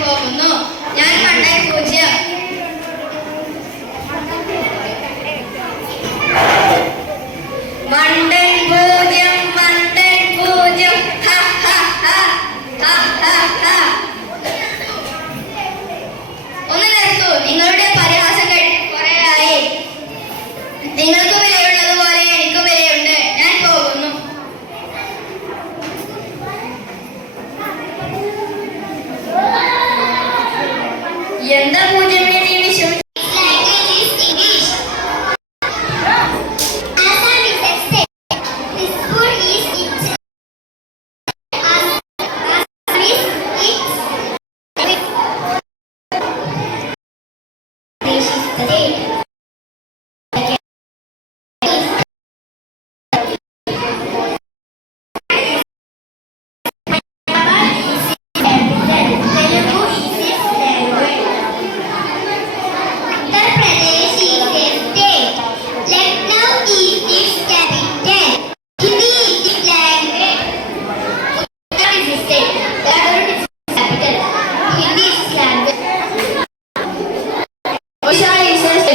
പോകുന്നു. ഞാൻ മണ്ടൻ പൂജ്യം. മണ്ടൻ പൂജ്യം, മണ്ടൻ പൂജ്യം. ഒന്ന് നിർത്തൂ. നിങ്ങളുടെ പരിഹാസം കുറേയായി. നിങ്ങൾക്ക് വിലയുള്ളതുപോലെ എനിക്കും വിലയുണ്ട്. ഞാൻ പോകുന്നു. എന്താ പൂജ്യം വേണ്ടി വിശ്വസിച്ചു?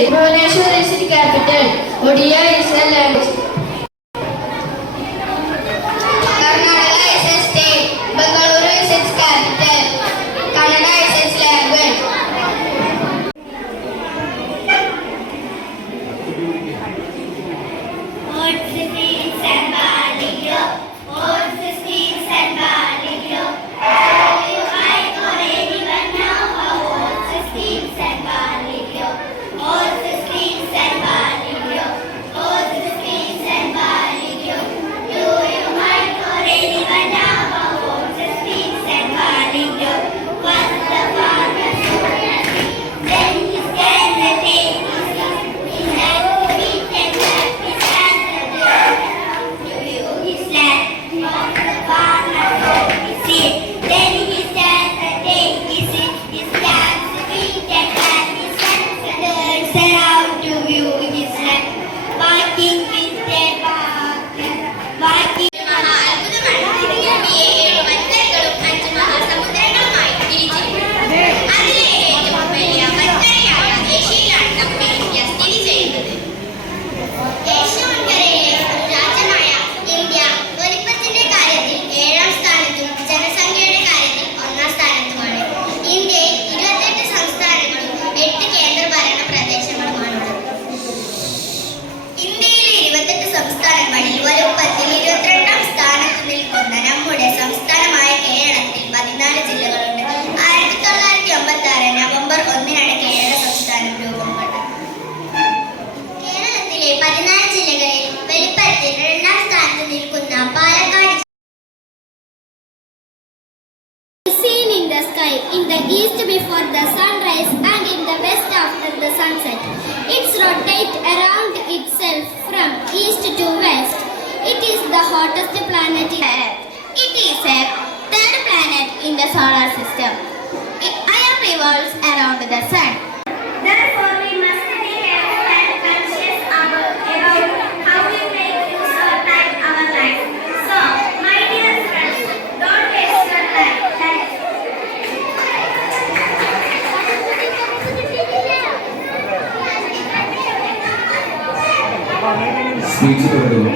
Bhubaneswar is its capital. Odia is a language. Karnataka is a state. Bangalore is its capital. Kannada is its language. What's the streets and Baligyo? What's the streets and Baligyo? You might or anyone know what's the streets and Baligyo? What's the streets and Baligyo? What's the streets and Baligyo? Do you might or anyone know what's the streets and Baligyo? What's the farmer doing? Then he stands and takes his hand to meet and clap his hands and to view his land. What's the farmer doing? See, then he stands and takes his seat. He stands to meet and clap his hands and turns around to view his land. Walking with their partner, walking. Seen in the sky, in the east before the sunrise and in the west after the sunset. It rotates around itself from east to west. It is the hottest planet on Earth. It is a third planet in the solar system. Iron revolves around the sun. Therefore, we must be careful and conscious about how we make use of our life. So, my dear friends, don't waste your time. Speech തുടരുന്നു.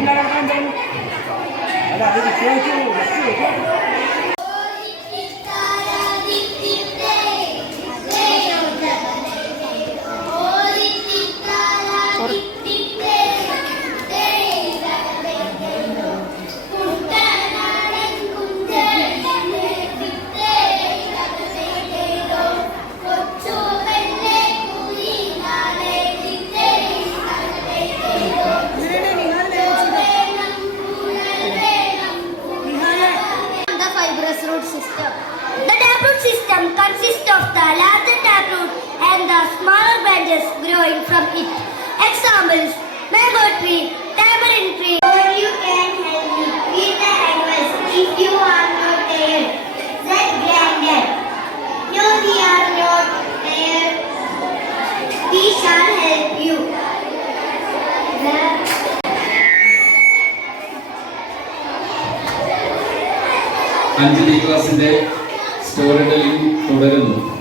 The taproot system consists of the larger taproot and the smaller branches growing from it. Examples: mango tree, tamarind tree. Or you can help me with the animals if you are not there. That granddad. No, we are not there. We shall help you. Anjali ക്ലാസിന്റെ story telling തുടരുന്നു.